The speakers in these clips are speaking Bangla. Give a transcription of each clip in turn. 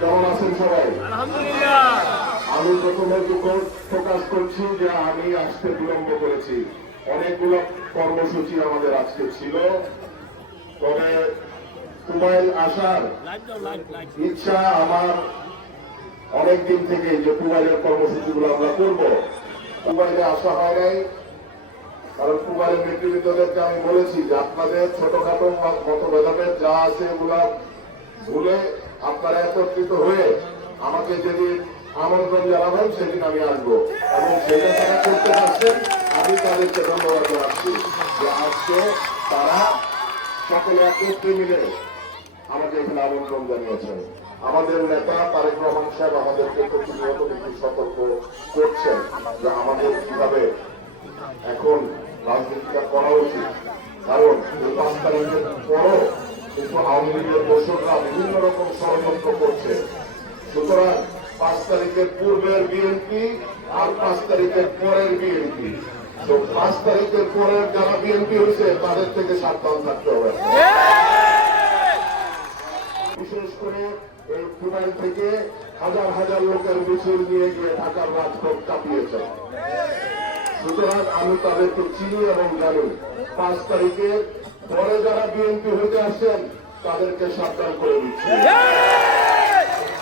কেমন আছেন সবাই? আমি প্রথমে দুঃখ প্রকাশ করছি যে আমি আসতে বিলম্ব করেছি। অনেকগুলো কর্মসূচি আমাদের আজকে ছিল, তবে কুমাইল আসার ইচ্ছা আমার অনেকদিন থেকে, যে কুমাইলের কর্মসূচিগুলো আমরা করব। কুমাইলে আসা হয় নাই, কারণ কুমাইলের নেতৃবৃন্দদেরকে আমি বলেছি যে আপনাদের ছোটখাটো মতভেদাভেদ যা আছে এগুলা ভুলে আপনারা একত্রিত হয়ে আমাকে যেদিন আমন্ত্রণ জানাবেন সেদিন আমি আসবো, এবং সেটা তারা করতে পারছেন। আমি তাদেরকে ধন্যবাদ জানাচ্ছি যে আজকে তারা সকলে একত্রে মিলে আমাকে এখানে আমন্ত্রণ জানিয়েছেন। আমাদের নেতা তারেক রহমান সাহেব আমাদেরকে প্রতিনিয়ত কিন্তু সতর্ক করছেন যে আমাদের কিভাবে এখন রাজনীতিটা করা উচিত, কারণ এই 5 তারিখের পরও কিন্তু আওয়ামী লীগের দর্শকরা বিভিন্ন রকম ষড়যন্ত্র করছে। সুতরাং 5 তারিখের পূর্বের বিএনপি আর 5 তারিখের পরের বিএনপি, তো 5 তারিখের পরের যারা বিএনপি হয়েছে তাদের থেকে সাবধান থাকতে হবে। বিশেষ করে এই কুমাইল থেকে হাজার হাজার লোকের মিছিল নিয়ে গিয়ে ঢাকার রাজপথ চাপিয়েছে। সুতরাং আমি তাদেরকে চিনি এবং জানি। 5 তারিখের পরে যারা বিএনপি হতে আসছেন তাদেরকে সাবধান করে দিচ্ছি।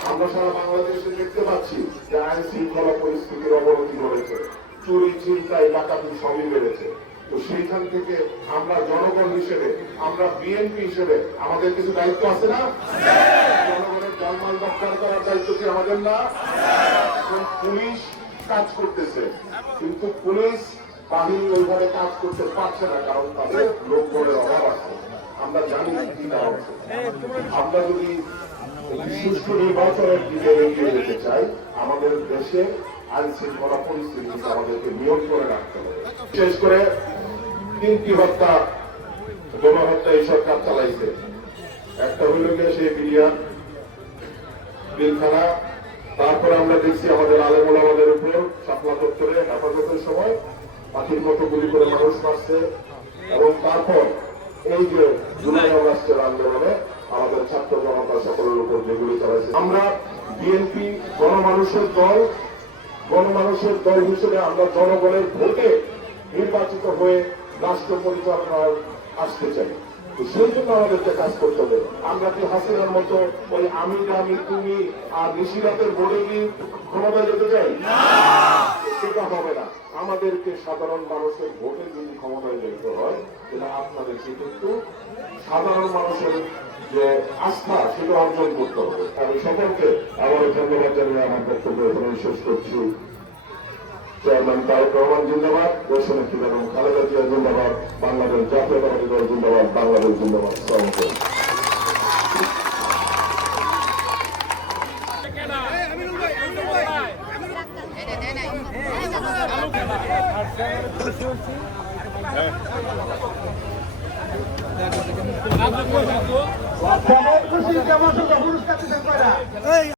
আমরা সারা বাংলাদেশে দেখতে পাচ্ছি যে আইন শৃঙ্খলা পরিস্থিতির অবনতি ঘটেছে, চুরি ছিনতাই ডাকাতি সবই বেড়েছে। তো সেইখান থেকে আমরা জনগণ হিসেবে, আমরা বিএনপি হিসেবে আমাদের কিছু দায়িত্ব আছে না? জনগণের জানমাল রক্ষা করার দায়িত্ব কি আমাদের না? এখন পুলিশ কাজ করতেছে, কিন্তু পুলিশ বাহিনী ওইভাবে কাজ করতে পারছে না, কারণ তাদের লোকবলের অভাব আছে। আমরা জানি কি কারণ। আমরা যদি সুষ্ঠু নির্বাচনের দিকে এগিয়ে যেতে চাই, আমাদের দেশে আইন শৃঙ্খলা পরিস্থিতি আমাদেরকে নিয়ন্ত্রণে রাখতে হবে। বিশেষ করে 3টি হত্যা, গণহত্যা এই সরকার চালাইছে। একটা হইল গিয়ে সেই বিরিয়ান বিলখানা, তারপরে আমরা দেখছি আমাদের আলেমুল আমাদের উপর শাপলা চত্বরে হেফাজতের সময় পাখির মতো গুলি করে মানুষ মারছে, এবং তারপর এই যে জুলাই আগস্টের আন্দোলনে আমাদের ছাত্র জনতা সকলের উপর যেগুলি চালাইছে। আমরা বিএনপি গণমানুষের দল, গণমানুষের দল হিসেবে আমরা জনগণের ভোটে নির্বাচিত হয়ে রাষ্ট্র পরিচালনায় আসতে চাই। সেই জন্য আমাদেরকে কাজ করতে হবে। আমরা কি হাসিনার মতো ওই আমি তুমি আর নিশিরাতের ভোটে কি ক্ষমতায় যেতে চাই? সেটা হবে না। আমাদেরকে সাধারণ মানুষের ভোটে যদি ক্ষমতায় যেতে হয়, সেটা আপনাদেরকে কিন্তু সাধারণ মানুষের যে আস্থা সেটা অর্জন করতে হবে। আমি সকলকে আবার ধন্যবাদ জানিয়ে আমার বক্তব্য এখানে শেষ করছি। চেয়ারম্যান তারেক রহমান জিন্দাবাদ, দেশনেত্রী বেগম খালেদা জিয়া জিন্দাবাদ, বাংলাদেশ জাতীয়তাবাদী দল জিন্দাবাদ, বাংলাদেশ জিন্দাবাদ। পুরস্কার